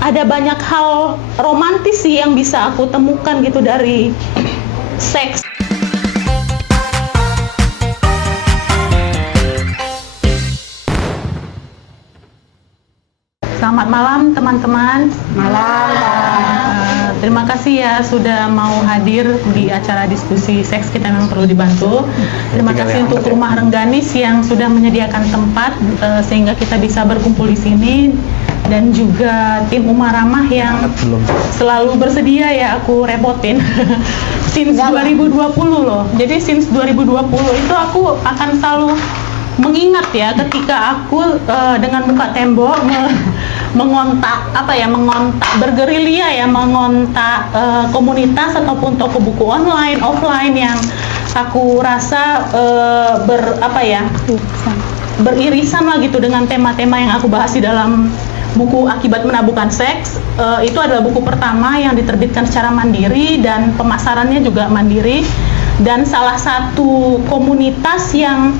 ada banyak hal romantis sih yang bisa aku temukan gitu dari seks. Selamat malam teman-teman. Terima kasih ya sudah mau hadir di acara diskusi seks kita memang perlu dibantu. Terima kasih untuk Rumah Rengganis yang sudah menyediakan tempat sehingga kita bisa berkumpul di sini, dan juga tim Uma Ramah yang selalu bersedia ya aku repotin. Since 2020 loh. Jadi since 2020 itu aku akan selalu mengingat ya ketika aku dengan muka tembok mengontak bergerilya ya, mengontak komunitas ataupun toko buku online offline yang aku rasa beririsan lah gitu dengan tema-tema yang aku bahas di dalam buku Akibat Menabuhkan Seks. Itu adalah buku pertama yang diterbitkan secara mandiri dan pemasarannya juga mandiri, dan salah satu komunitas yang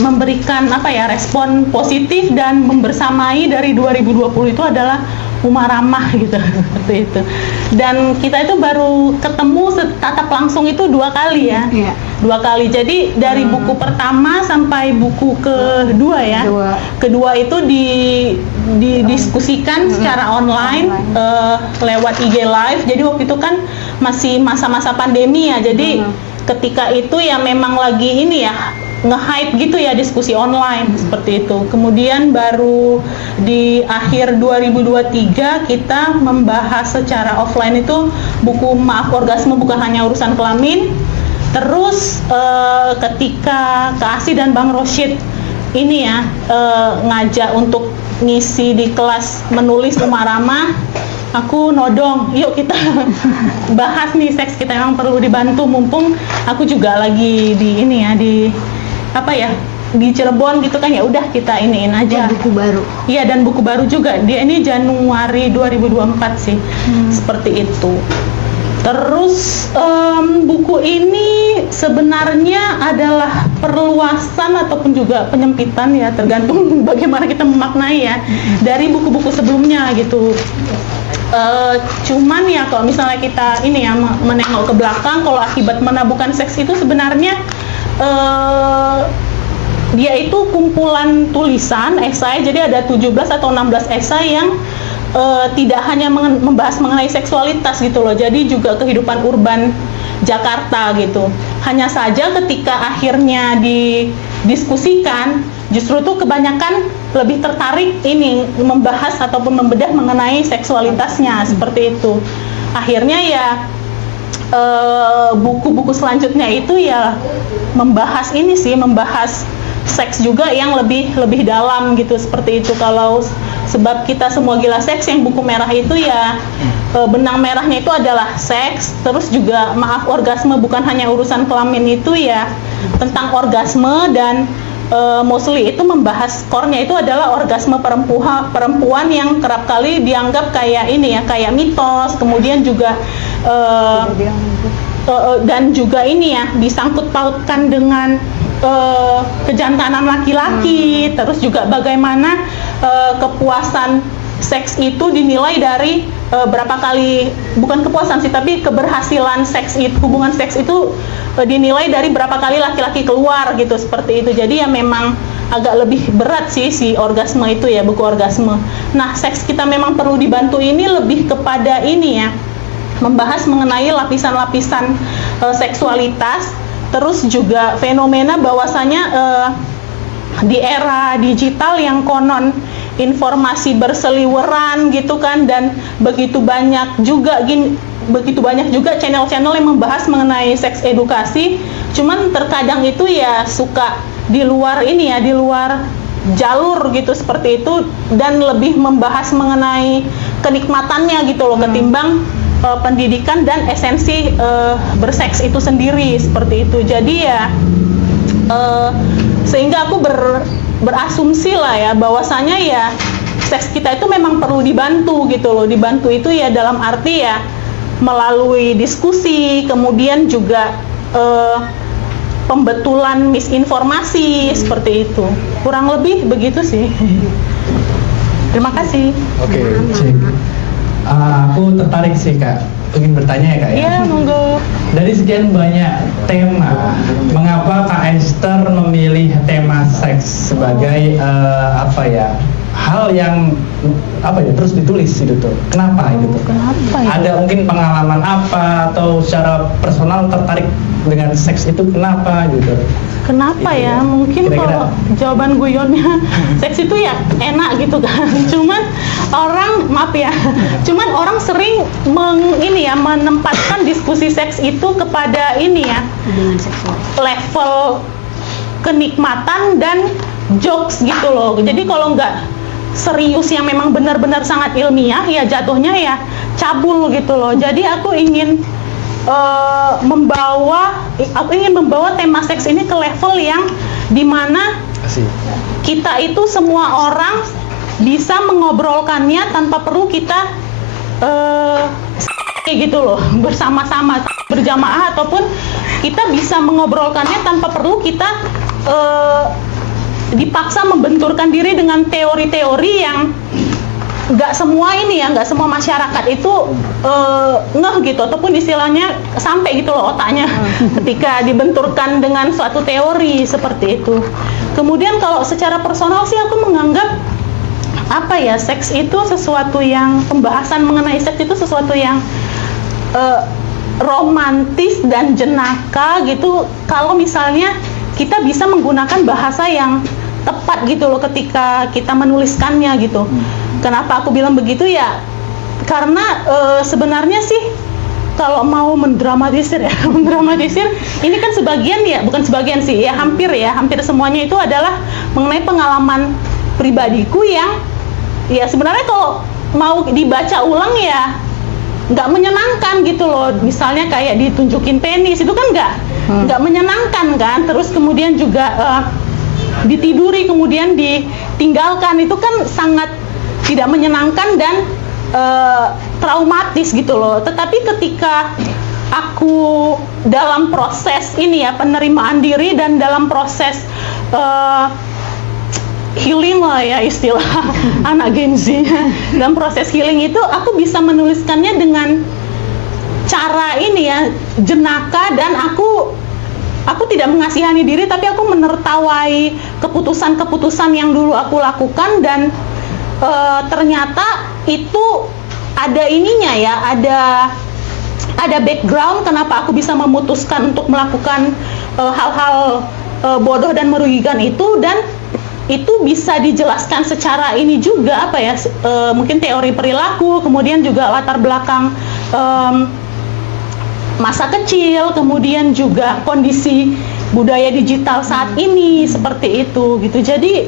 memberikan respon positif dan membersamai dari 2020 itu adalah Uma Ramah gitu seperti itu. Dan kita itu baru ketemu tatap langsung itu 2 kali ya. Iya. 2 kali. Jadi dari buku pertama sampai buku kedua ya. Kedua itu didiskusikan secara online lewat IG Live. Jadi waktu itu kan masih masa-masa pandemi ya. Jadi ketika itu ya memang lagi ini ya nge-hype gitu ya diskusi online seperti itu. Kemudian baru di akhir 2023 kita membahas secara offline itu buku Maaf Orgasme Bukan Hanya Urusan Kelamin. Terus ketika Kak Asi dan Bang Rosyid ini ya ngajak untuk ngisi di kelas menulis Uma Ramah, aku nodong, yuk kita bahas nih seks kita memang perlu dibantu, mumpung aku juga lagi di ini ya di Cirebon gitu kan, ya udah kita iniin aja. Dan buku baru. Iya, dan buku baru juga. Dia ini Januari 2024 sih. Seperti itu. Terus buku ini sebenarnya adalah perluasan ataupun juga penyempitan ya, tergantung bagaimana kita memaknai ya, dari buku-buku sebelumnya gitu. Cuman ya kalau misalnya kita ini ya menengok ke belakang, kalau Akibat Menabuhkan Seks itu sebenarnya dia itu kumpulan tulisan esai. Jadi ada 17 atau 16 esai yang tidak hanya membahas mengenai seksualitas gitu loh, jadi juga kehidupan urban Jakarta gitu. Hanya saja ketika akhirnya didiskusikan, justru tuh kebanyakan lebih tertarik ini membahas ataupun membedah mengenai seksualitasnya seperti itu. Akhirnya ya buku-buku selanjutnya itu ya membahas seks juga yang lebih dalam gitu seperti itu. Kalau sebab kita semua gila seks, yang buku merah itu ya benang merahnya itu adalah seks. Terus juga Maaf Orgasme Bukan Hanya Urusan Kelamin itu ya tentang orgasme, dan mostly itu membahas core-nya itu adalah orgasme perempuan yang kerap kali dianggap kayak ini ya, kayak mitos. Kemudian juga dan juga ini ya disangkut pautkan dengan kejantanan laki-laki. Terus juga bagaimana kepuasan seks itu dinilai dari berapa kali, bukan kepuasan sih, tapi keberhasilan seks itu, hubungan seks itu dinilai dari berapa kali laki-laki keluar gitu seperti itu. Jadi ya memang agak lebih berat sih si orgasme itu ya, buku orgasme. Nah, seks kita memang perlu dibantu ini lebih kepada ini ya, membahas mengenai lapisan-lapisan seksualitas. Terus juga fenomena bahwasanya di era digital yang konon informasi berseliweran gitu kan, dan begitu banyak juga channel-channel yang membahas mengenai seks edukasi. Cuman terkadang itu ya suka di luar ini ya, di luar jalur gitu seperti itu, dan lebih membahas mengenai kenikmatannya gitu loh, ketimbang pendidikan dan esensi berseks itu sendiri seperti itu. Jadi ya sehingga aku berasumsi lah ya bahwasanya ya seks kita itu memang perlu dibantu gitu loh. Dibantu itu ya dalam arti ya melalui diskusi, kemudian juga pembetulan misinformasi seperti itu. Kurang lebih begitu sih. Terima kasih. Oke, cek. Aku tertarik sih Kak, ingin bertanya ya Kak ya. Iya, monggo. Dari sekian banyak tema, mengapa Kak Esther memilih tema seks sebagai hal yang terus ditulis gitu tuh? Kenapa gitu? Kenapa ya? Ada mungkin pengalaman apa atau secara personal tertarik dengan seks itu kenapa gitu? Kenapa Gitu ya? ya. Mungkin Kira-kira. kalau jawaban guyonnya seks itu ya enak gitu kan. Cuman orang sering menempatkan diskusi seks itu kepada level kenikmatan dan jokes gitu loh. Jadi kalau nggak serius yang memang benar-benar sangat ilmiah ya jatuhnya ya cabul gitu loh. Jadi aku ingin membawa tema seks ini ke level yang dimana kita itu semua orang bisa mengobrolkannya tanpa perlu kita gitu loh, bersama-sama berjamaah, ataupun kita bisa mengobrolkannya tanpa perlu kita dipaksa membenturkan diri dengan teori-teori yang nggak semua masyarakat itu ngeh gitu, ataupun istilahnya sampai gitu loh otaknya ketika dibenturkan dengan suatu teori seperti itu. Kemudian kalau secara personal sih aku menganggap seks itu sesuatu yang, pembahasan mengenai seks itu sesuatu yang romantis dan jenaka gitu, kalau misalnya kita bisa menggunakan bahasa yang tepat gitu loh ketika kita menuliskannya gitu. Kenapa aku bilang begitu ya? Karena sebenarnya sih kalau mau mendramatisir ini kan hampir semuanya itu adalah mengenai pengalaman pribadiku yang ya sebenarnya kalau mau dibaca ulang ya nggak menyenangkan gitu loh. Misalnya kayak ditunjukin penis itu kan nggak menyenangkan kan. Terus kemudian juga ditiduri kemudian ditinggalkan itu kan sangat tidak menyenangkan dan traumatis gitu loh. Tetapi ketika aku dalam proses penerimaan diri dan dalam proses healing lah ya istilah anak Gen Z, dalam proses healing itu aku bisa menuliskannya dengan cara jenaka, dan aku tidak mengasihani diri, tapi aku menertawai keputusan-keputusan yang dulu aku lakukan, dan ternyata itu ada ada background kenapa aku bisa memutuskan untuk melakukan hal-hal bodoh dan merugikan itu, dan itu bisa dijelaskan secara juga mungkin teori perilaku, kemudian juga latar belakang masa kecil, kemudian juga kondisi budaya digital saat ini seperti itu gitu. Jadi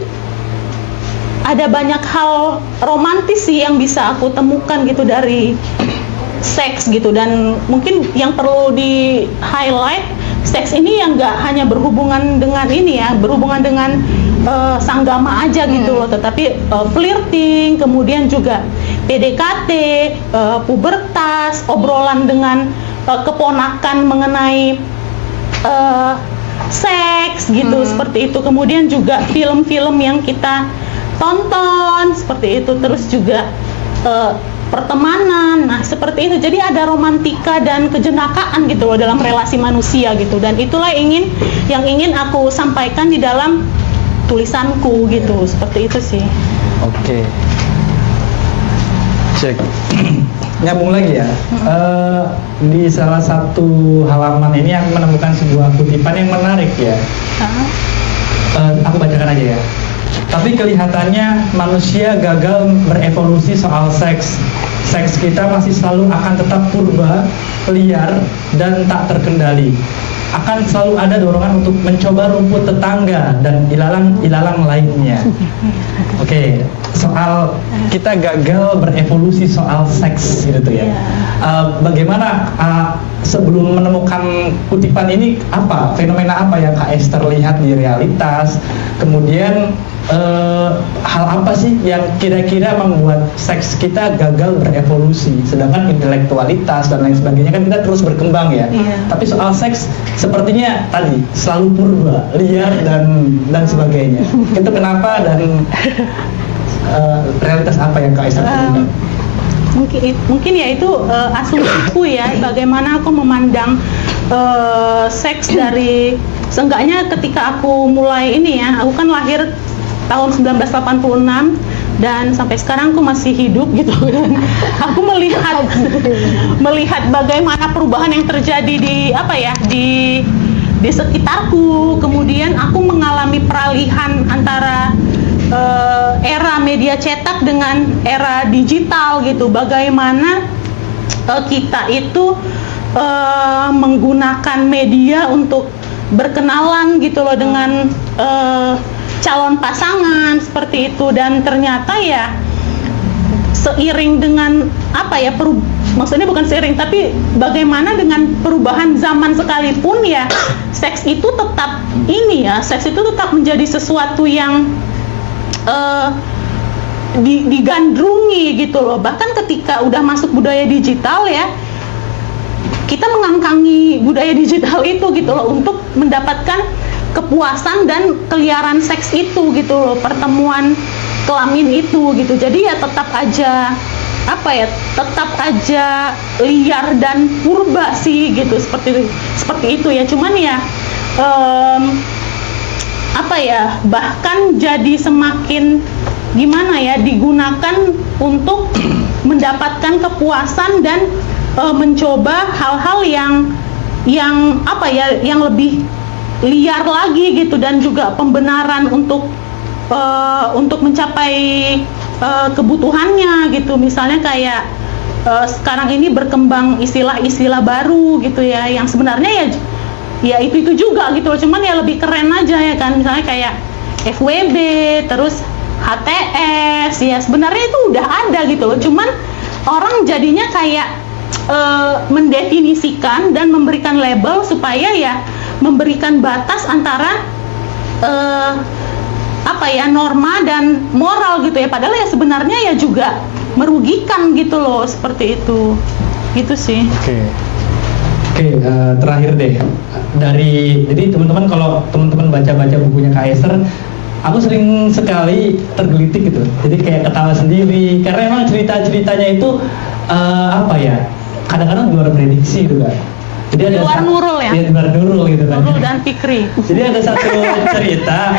ada banyak hal romantis sih yang bisa aku temukan gitu dari seks gitu, dan mungkin yang perlu di highlight, seks ini yang nggak hanya berhubungan dengan berhubungan dengan sanggama aja gitu loh, tetapi flirting, kemudian juga PDKT, pubertas, obrolan dengan keponakan mengenai seks gitu, seperti itu. Kemudian juga film-film yang kita tonton seperti itu, terus juga pertemanan, nah seperti itu. Jadi ada romantika dan kejenakaan gitu loh dalam relasi manusia gitu, dan itulah yang ingin aku sampaikan di dalam tulisanku gitu, seperti itu sih. Oke. Cek. Nyambung lagi ya. Di salah satu halaman ini aku menemukan sebuah kutipan yang menarik ya. Aku bacakan aja ya. Tapi kelihatannya manusia gagal berevolusi soal seks. Seks kita masih selalu akan tetap purba, liar, dan tak terkendali. Akan selalu ada dorongan untuk mencoba rumput tetangga dan ilalang lainnya. Oke, soal kita gagal berevolusi soal seks gitu tuh ya. Bagaimana sebelum menemukan kutipan ini, fenomena apa yang Kak Esther lihat di realitas? Kemudian hal apa sih yang kira-kira membuat seks kita gagal berevolusi, sedangkan intelektualitas dan lain sebagainya kan kita terus berkembang ya. Tapi soal seks sepertinya tadi selalu purba, liar dan sebagainya. Itu kenapa, dan realitas apa yang Kak Esther temukan? Mungkin ya itu asumsiku ya, bagaimana aku memandang seks dari seenggaknya ketika aku mulai ini ya, aku kan lahir tahun 1986 dan sampai sekarang aku masih hidup gitu kan. Aku melihat bagaimana perubahan yang terjadi di di sekitarku. Kemudian aku mengalami peralihan antara era media cetak dengan era digital gitu. Bagaimana kita itu menggunakan media untuk berkenalan gitu loh dengan calon pasangan seperti itu, dan ternyata ya seiring dengan maksudnya bukan seiring, tapi bagaimana dengan perubahan zaman sekalipun ya seks itu tetap seks itu tetap menjadi sesuatu yang digandrungi gitu loh. Bahkan ketika udah masuk budaya digital ya, kita mengangkangi budaya digital itu gitu loh untuk mendapatkan kepuasan dan keliaran seks itu gitu loh, pertemuan kelamin itu gitu. Jadi ya tetap aja liar dan purba sih gitu, seperti itu ya. Cuman ya bahkan jadi semakin digunakan untuk mendapatkan kepuasan dan mencoba hal-hal yang lebih liar lagi gitu, dan juga pembenaran untuk mencapai kebutuhannya gitu. Misalnya kayak sekarang ini berkembang istilah-istilah baru gitu ya, yang sebenarnya ya itu juga gitu loh, cuman ya lebih keren aja ya kan. Misalnya kayak FWB, terus HTS, ya sebenarnya itu udah ada gitu loh, cuman orang jadinya kayak mendefinisikan dan memberikan label supaya ya memberikan batas antara norma dan moral gitu ya, padahal ya sebenarnya ya juga merugikan gitu loh, seperti itu gitu sih. Oke, terakhir deh, jadi teman-teman kalau teman-teman baca bukunya Kak Esther, aku sering sekali tergelitik gitu, jadi kayak ketawa sendiri karena emang cerita-ceritanya itu kadang-kadang di luar prediksi gitu kan. Jadi di luar Nurul ya? Di luar Nurul gitu kan. Nurul dan Fikri. Jadi ada satu cerita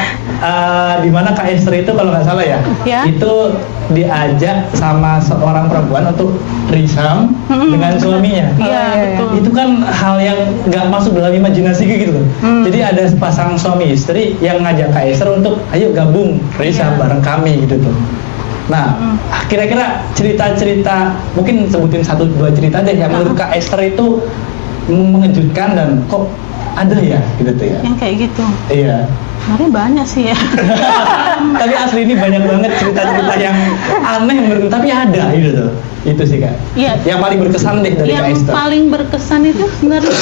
di mana Kak Esther itu kalau nggak salah ya, itu diajak sama seorang perempuan untuk threesome dengan suaminya. Iya, betul. Itu kan hal yang nggak masuk dalam imajinasi gitu loh. Jadi ada sepasang suami istri yang ngajak Kak Esther untuk ayo gabung threesome bareng kami gitu tuh. Nah, kira-kira cerita-cerita, mungkin sebutin 1-2 cerita deh yang menurut Kak Esther itu mengejutkan dan kok ada ya gitu tuh ya. Yang kayak gitu. Iya. Sebenarnya banyak sih ya. Tapi asli ini banyak banget cerita-cerita yang aneh menurut, tapi ada gitu tuh. Itu sih Kak. Iya. Yang paling berkesan deh dari Kak Esther. Yang paling berkesan itu sebenarnya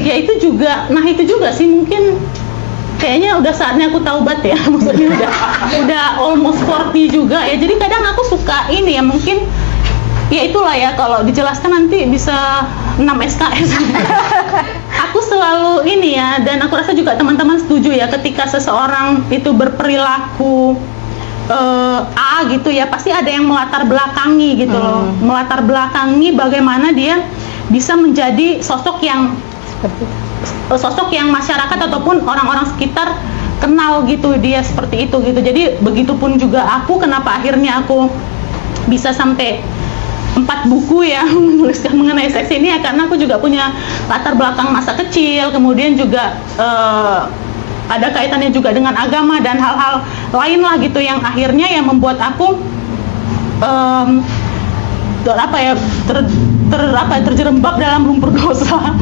ya itu juga sih, mungkin kayaknya udah saatnya aku taubat ya. Maksudnya udah almost 40 juga ya. Jadi kadang aku suka ini ya, mungkin ya itulah ya, kalau dijelaskan nanti bisa 6 SKS. Aku selalu ini ya, dan aku rasa juga teman-teman setuju ya, ketika seseorang itu berperilaku A gitu ya, pasti ada yang melatar belakangi gitu loh. Melatar belakangi bagaimana dia bisa menjadi sosok yang masyarakat ataupun orang-orang sekitar kenal gitu, dia seperti itu gitu. Jadi begitupun juga aku, kenapa akhirnya aku bisa sampai 4 buku ya menuliskan mengenai seks ini ya, karena aku juga punya latar belakang masa kecil, kemudian juga ada kaitannya juga dengan agama dan hal-hal lain lah gitu, yang akhirnya yang membuat aku terjerembab dalam lumpur dosa.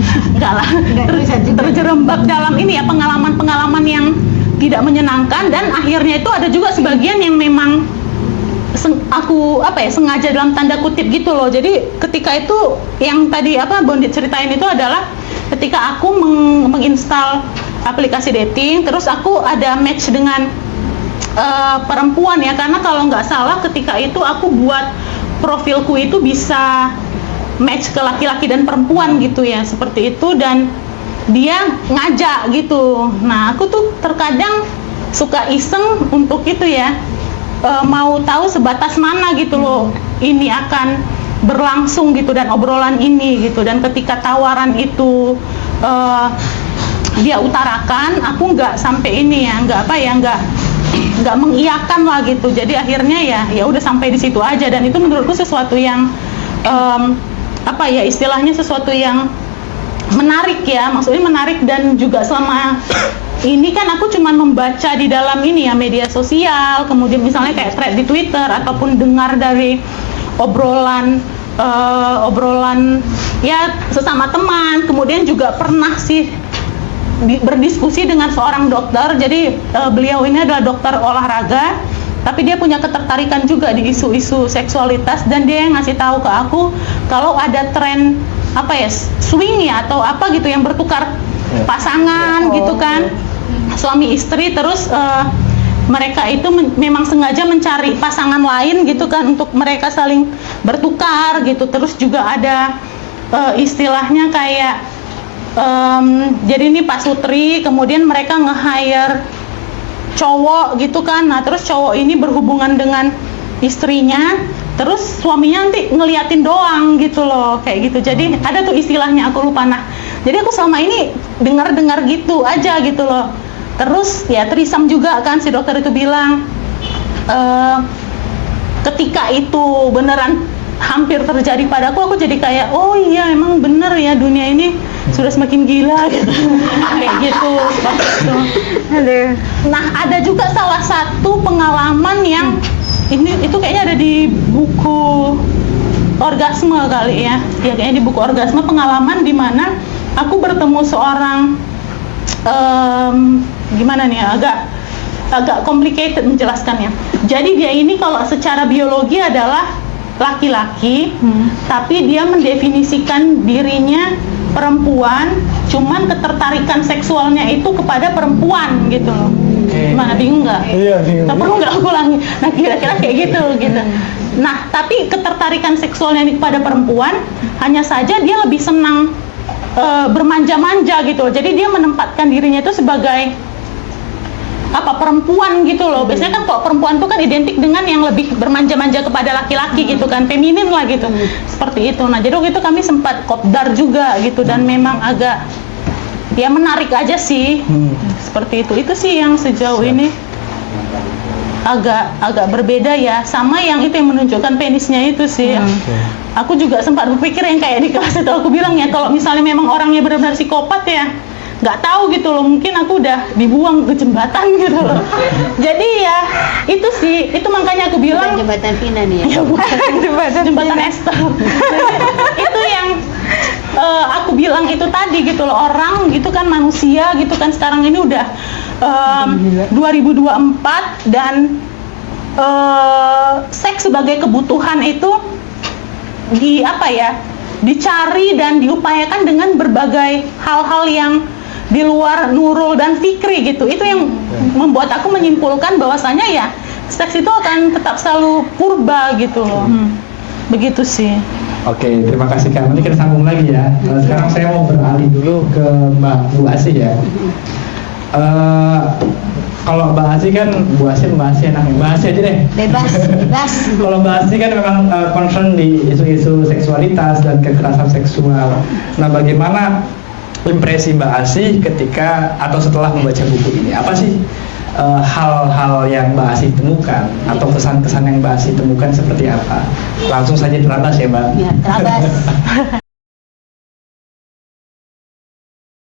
Terjerembab dalam ini ya, pengalaman-pengalaman yang tidak menyenangkan, dan akhirnya itu ada juga sebagian yang memang aku sengaja dalam tanda kutip gitu loh. Jadi ketika itu yang tadi Bondit ceritain itu adalah ketika aku menginstal aplikasi dating, terus aku ada match dengan perempuan ya, karena kalau nggak salah ketika itu aku buat profilku itu bisa match ke laki-laki dan perempuan gitu ya, seperti itu, dan dia ngajak gitu. Nah aku tuh terkadang suka iseng untuk itu ya, mau tahu sebatas mana gitu loh ini akan berlangsung gitu dan obrolan ini gitu. Dan ketika tawaran itu dia utarakan, aku nggak sampai ini ya, nggak mengiyakan lah gitu. Jadi akhirnya ya udah sampai di situ aja. Dan itu menurutku sesuatu yang istilahnya sesuatu yang menarik ya, maksudnya menarik. Dan juga selama ini kan aku cuma membaca di dalam ini ya media sosial, kemudian misalnya kayak thread di Twitter ataupun dengar dari obrolan ya sesama teman. Kemudian juga pernah sih berdiskusi dengan seorang dokter. Jadi beliau ini adalah dokter olahraga, tapi dia punya ketertarikan juga di isu-isu seksualitas, dan dia yang ngasih tahu ke aku kalau ada tren swing ya atau apa gitu yang bertukar pasangan gitu kan, suami istri, terus mereka itu memang sengaja mencari pasangan lain gitu kan untuk mereka saling bertukar gitu. Terus juga ada istilahnya kayak jadi ini Pak Sutri, kemudian mereka nge-hire cowok gitu kan. Nah terus cowok ini berhubungan dengan istrinya, terus suaminya nanti ngeliatin doang gitu loh, kayak gitu. Jadi ada tuh istilahnya, aku lupa. Nah jadi aku selama ini dengar gitu aja gitu loh. Terus ya threesome juga kan, si dokter itu bilang ketika itu beneran hampir terjadi padaku, aku jadi kayak oh iya emang bener ya dunia ini sudah semakin gila gitu. Kayak gitu, seperti itu. Nah ada juga salah satu pengalaman yang itu kayaknya ada di buku Orgasme kali ya, kayaknya di buku Orgasme, pengalaman di mana aku bertemu seorang gimana nih ya, agak complicated menjelaskannya. Jadi dia ini kalau secara biologi adalah laki-laki, tapi dia mendefinisikan dirinya perempuan, cuman ketertarikan seksualnya itu kepada perempuan gitu loh. Gimana, bingung nggak? Iya, bingung. Perlu nggak aku ulangi? Nah kira-kira kayak gitu. Nah tapi ketertarikan seksualnya ini kepada perempuan, hanya saja dia lebih senang bermanja-manja gitu. Jadi dia menempatkan dirinya itu sebagai perempuan gitu loh. Biasanya kan kalau perempuan itu kan identik dengan yang lebih bermanja-manja kepada laki-laki gitu kan, feminin lah gitu. Seperti itu. Nah jadi waktu itu kami sempat kopdar juga gitu, dan memang agak ya menarik aja sih. Seperti itu sih yang sejauh ini agak berbeda ya, sama yang itu yang menunjukkan penisnya itu sih. Aku juga sempat berpikir yang kayak di kelas itu aku bilang ya, kalau misalnya memang orangnya benar-benar psikopat ya nggak tahu gitu loh, mungkin aku udah dibuang ke jembatan gitu loh. Jadi ya itu sih, itu makanya aku bilang jembatan Vina nih ya. Jembatan Esther. Itu yang aku bilang itu tadi gitu loh, orang gitu kan manusia gitu kan sekarang ini udah 2024 dan seks sebagai kebutuhan itu dicari dan diupayakan dengan berbagai hal-hal yang di luar Nurul dan Fikri gitu. Itu yang membuat aku menyimpulkan bahwasanya ya seks itu akan tetap selalu purba gitu loh. Begitu sih. Oke, terima kasih Kak. Nanti kita sambung lagi ya. Sekarang saya mau beralih dulu ke Mbak Bu Asih ya. Kalau Mbak Asih kan, Bu Asih enak nih. Mbak Asih aja deh. Bebas. Kalau Mbak Asih kan memang concern di isu-isu seksualitas dan kekerasan seksual. Nah, bagaimana impresi Mbak Asih ketika atau setelah membaca buku ini? Apa sih hal-hal yang Mbak Asih temukan atau kesan-kesan yang Mbak Asih temukan seperti apa? Langsung saja terabas ya Mbak. Ya, terabas.